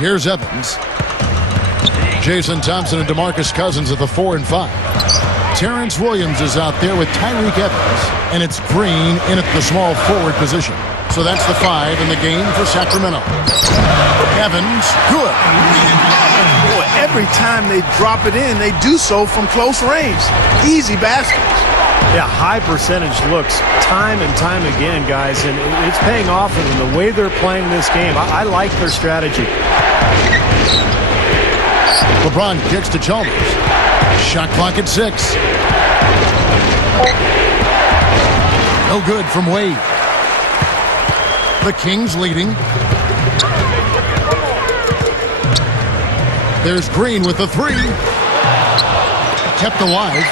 Here's Evans. Jason Thompson and DeMarcus Cousins at the 4 and 5. Terrence Williams is out there with Tyreek Evans, and it's Green in at the small forward position. So that's the 5 in the game for Sacramento. Evans, good. Boy, every time they drop it in, they do so from close range. Easy baskets. Yeah, high percentage looks time and time again, guys, and it's paying off in the way they're playing this game. I like their strategy. LeBron kicks to Chalmers. Shot clock at 6. No good from Wade. The Kings leading. There's Green with the 3. Kept alive.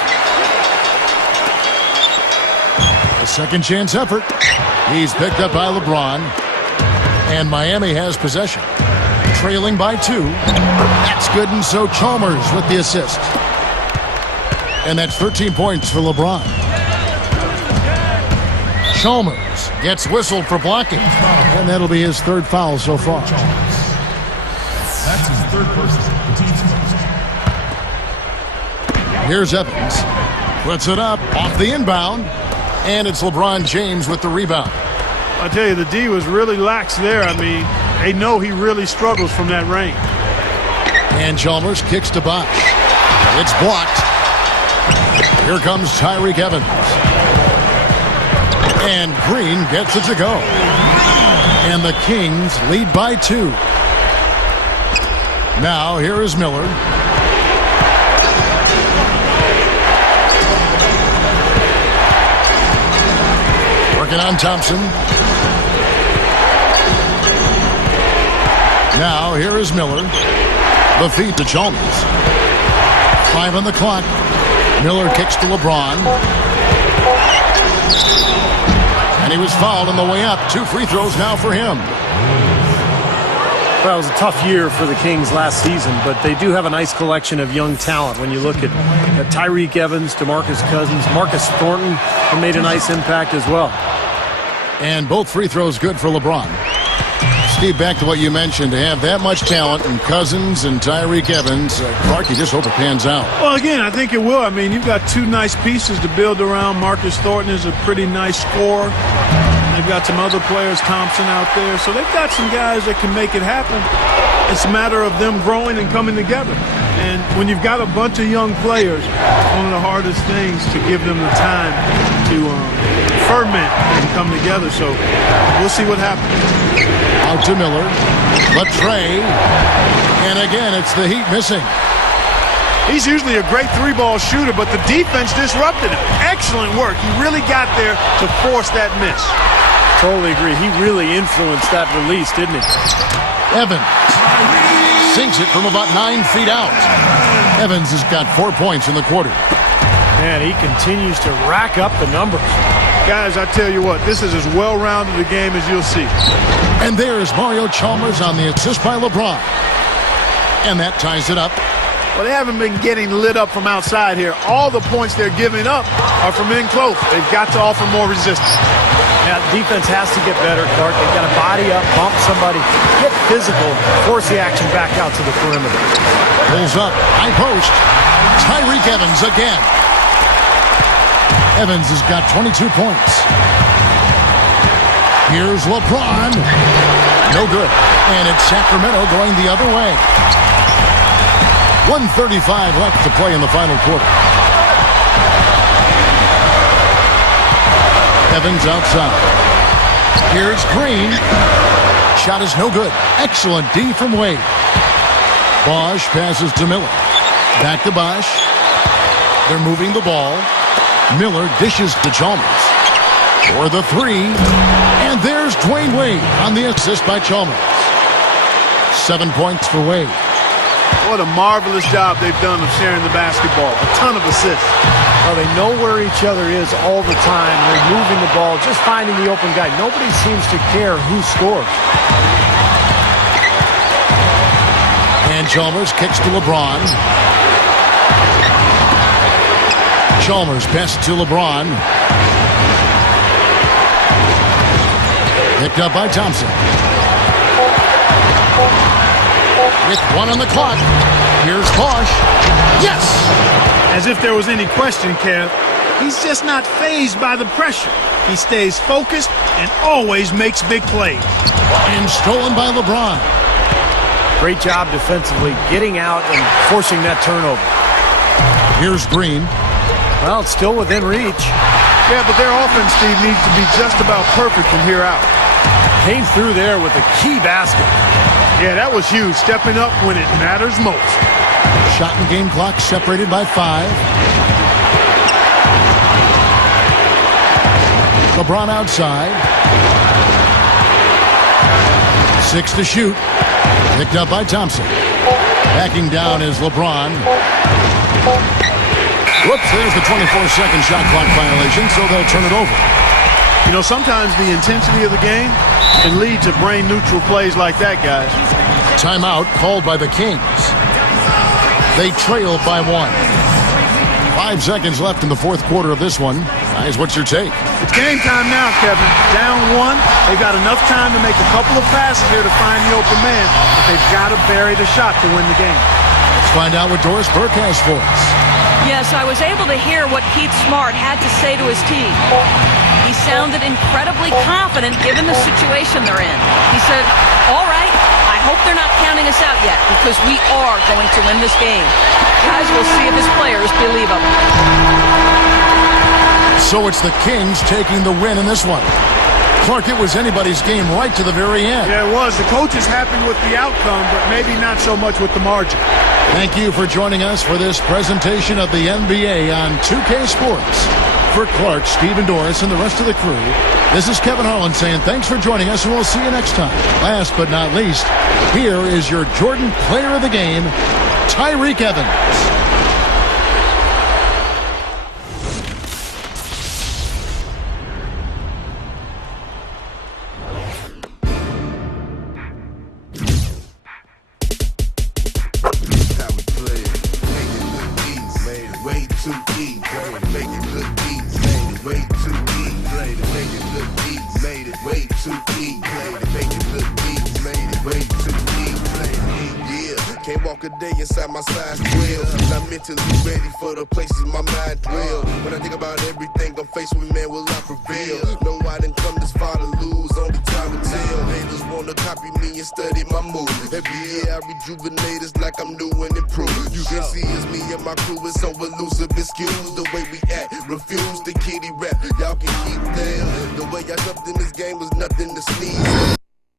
A second chance effort. He's picked up by LeBron. And Miami has possession. Trailing by 2. That's good, and so Chalmers with the assist. And that's 13 points for LeBron. Chalmers gets whistled for blocking. And that'll be his 3rd foul so far. That's his 3rd personal. The team's first. Here's Evans. Puts it up off the inbound. And it's LeBron James with the rebound. I tell you, the D was really lax there. I mean, they know he really struggles from that range. And Chalmers kicks to Bosh. It's blocked. Here comes Tyreek Evans. And Green gets it to go. And the Kings lead by 2. Now here is Miller. Working on Thompson. Now here is Miller. The feed to Chalmers. 5 on the clock. Miller kicks to LeBron. And he was fouled on the way up. 2 free throws now for him. Well, it was a tough year for the Kings last season, but they do have a nice collection of young talent. When you look at Tyreek Evans, DeMarcus Cousins, Marcus Thornton, who made a nice impact as well. And both free throws good for LeBron. Steve, back to what you mentioned, to have that much talent in Cousins and Tyreek Evans, Clark, you just hope it pans out. Well, again, I think it will. I mean, you've got 2 nice pieces to build around. Marcus Thornton is a pretty nice scorer. They've got some other players, Thompson out there. So they've got some guys that can make it happen. It's a matter of them growing and coming together. And when you've got a bunch of young players, one of the hardest things to give them the time to ferment and come together. So we'll see what happens. Out to Miller. Latrey. And again, it's the Heat missing. He's usually a great 3-ball shooter, but the defense disrupted him. Excellent work. He really got there to force that miss. Totally agree. He really influenced that release, didn't he? Evans sinks it from about 9 feet out. Evans has got 4 points in the quarter. Man, he continues to rack up the numbers. Guys, I tell you what, this is as well-rounded a game as you'll see. And there's Mario Chalmers on the assist by LeBron. And that ties it up. Well, they haven't been getting lit up from outside here. All the points they're giving up are from in close. They've got to offer more resistance. Yeah, defense has to get better, Clark. They've got to body up, bump somebody, get physical, force the action back out to the perimeter. Pulls up, high post. Tyreek Evans again. Evans has got 22 points. Here's LeBron. No good. And it's Sacramento going the other way. 1:35 left to play in the final quarter. Evans outside. Here's Green. Shot is no good. Excellent D from Wade. Bosh passes to Miller. Back to Bosh. They're moving the ball. Miller dishes to Chalmers. For the 3. And there's Dwayne Wade on the assist by Chalmers. 7 points for Wade. What a marvelous job they've done of sharing the basketball. A ton of assists. Well, they know where each other is all the time. They're moving the ball, just finding the open guy. Nobody seems to care who scores. And Chalmers kicks to LeBron. Chalmers passes to LeBron. Picked up by Thompson. with 1 on the clock. Here's Bosch. Yes! As if there was any question, Kev. He's just not fazed by the pressure. He stays focused and always makes big plays. And stolen by LeBron. Great job defensively, getting out and forcing that turnover. Here's Green. Well, it's still within reach. Yeah, but their offense, Steve, needs to be just about perfect from here out. Came through there with a key basket. Yeah, that was huge, stepping up when it matters most. Shot and game clock separated by 5. LeBron outside. 6 to shoot. Picked up by Thompson. Backing down is LeBron. Whoops, there's the 24-second shot clock violation, so they'll turn it over. You know, sometimes the intensity of the game can lead to brain-neutral plays like that, guys. Timeout called by the Kings. They trail by 1. 5 seconds left in the fourth quarter of this one. Guys, what's your take? It's game time now, Kevin. Down 1. They've got enough time to make a couple of passes here to find the open man, but they've got to bury the shot to win the game. Let's find out what Doris Burke has for us. Yes, I was able to hear what Keith Smart had to say to his team. He sounded incredibly confident given the situation they're in. He said, all right, I hope they're not counting us out yet because we are going to win this game. Guys, we'll see if his players believe him. So it's the Kings taking the win in this one. Clark, it was anybody's game right to the very end. Yeah, it was. The coach is happy with the outcome, but maybe not so much with the margin. Thank you for joining us for this presentation of the NBA on 2K Sports. For Clark, Steve, and Doris, and the rest of the crew, this is Kevin Harlan saying thanks for joining us, and we'll see you next time. Last but not least, here is your Jordan Player of the Game, Tyreke Evans. Can't walk a day inside my size 12. Not mentally ready for the places my mind dwell. When I think about everything I'm faced with, man, will I prevail? No, I didn't come this far to lose, only time will tell. Haters wanna copy me and study my moves. Every year I rejuvenate, it's like I'm new and improved. You can see it's me and my crew is so elusive. Excuse the way we act, refuse the kitty rap. Y'all can keep them. The way I jumped in this game was nothing to sneeze at.